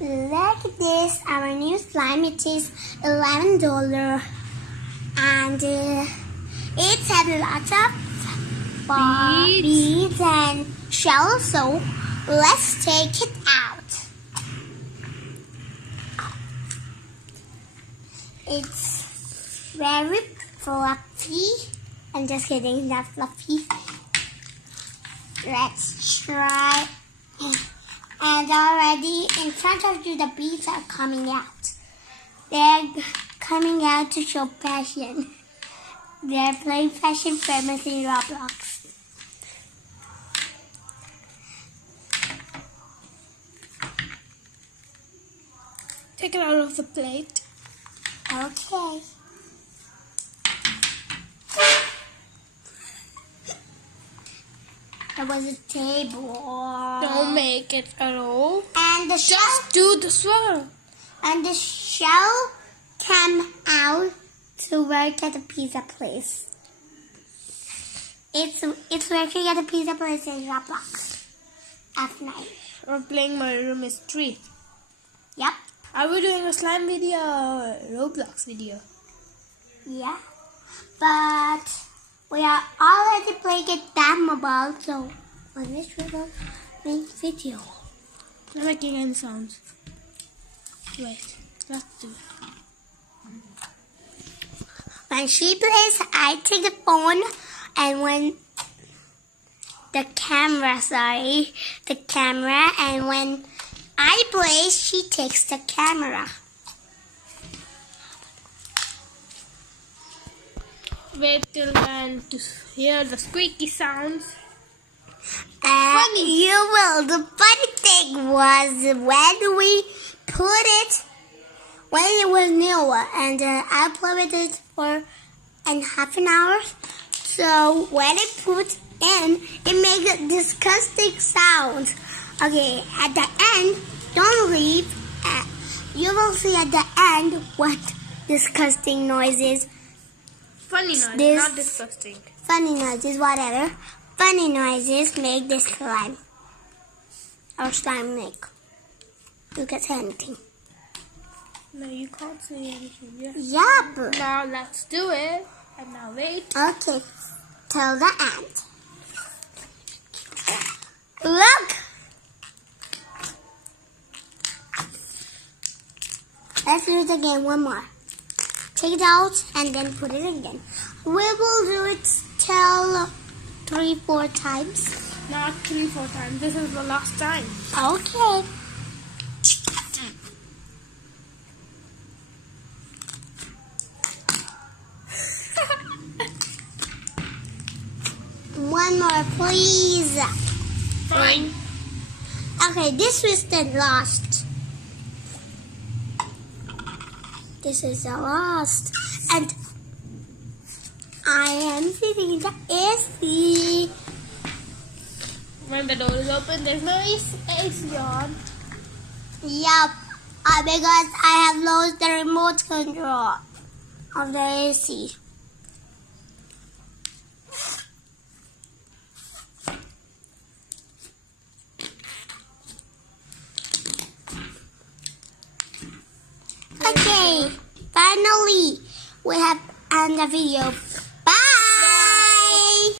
Look at this, our new slime. It is $11 and it has lots of beads and shells, so let's take it out. It's very fluffy. I'm just kidding, not fluffy. Let's try. And already in front of you, the beads are coming out. They're coming out to show passion. They're playing Passion Famous in Roblox. Take it out of the plate. Okay. There was a table. Don't make it at all. And the Just do the swirl. And the shell came out to work at the pizza place. It's working at the pizza place in Roblox. F9. We're playing My Room is 3. Yep. Are we doing a slime video or Roblox video? Yeah. But we are already playing it that mobile, so on this video. Not making any sounds. Wait, let's do it. When she plays, I take the phone, and when the camera, and when I play, she takes the camera. Wait till then to hear the squeaky sounds. And you will. The funny thing was when we put it, when it was new, and I played with it for half an hour. So when it put in, it made a disgusting sound. Okay, at the end, don't leave. You will see at the end what disgusting noises. Funny noise, not disgusting. Funny noises, whatever. Funny noises make this slime. Or slime make. You can say anything. No, you can't say anything. Yeah. Yup. Now let's do it. And now wait. Okay. Till the end. Look. Let's do it again. One more. Take it out and then put it again. We will do it till 3-4 times. Not 3-4 times. This is the last time. Okay. One more, please. Fine. Okay, this was the last. This is the last. And I am sitting in the AC. When the door is open, there's no AC on. Yup. Because I have lost the remote control of the AC. Okay, finally we have ended the video.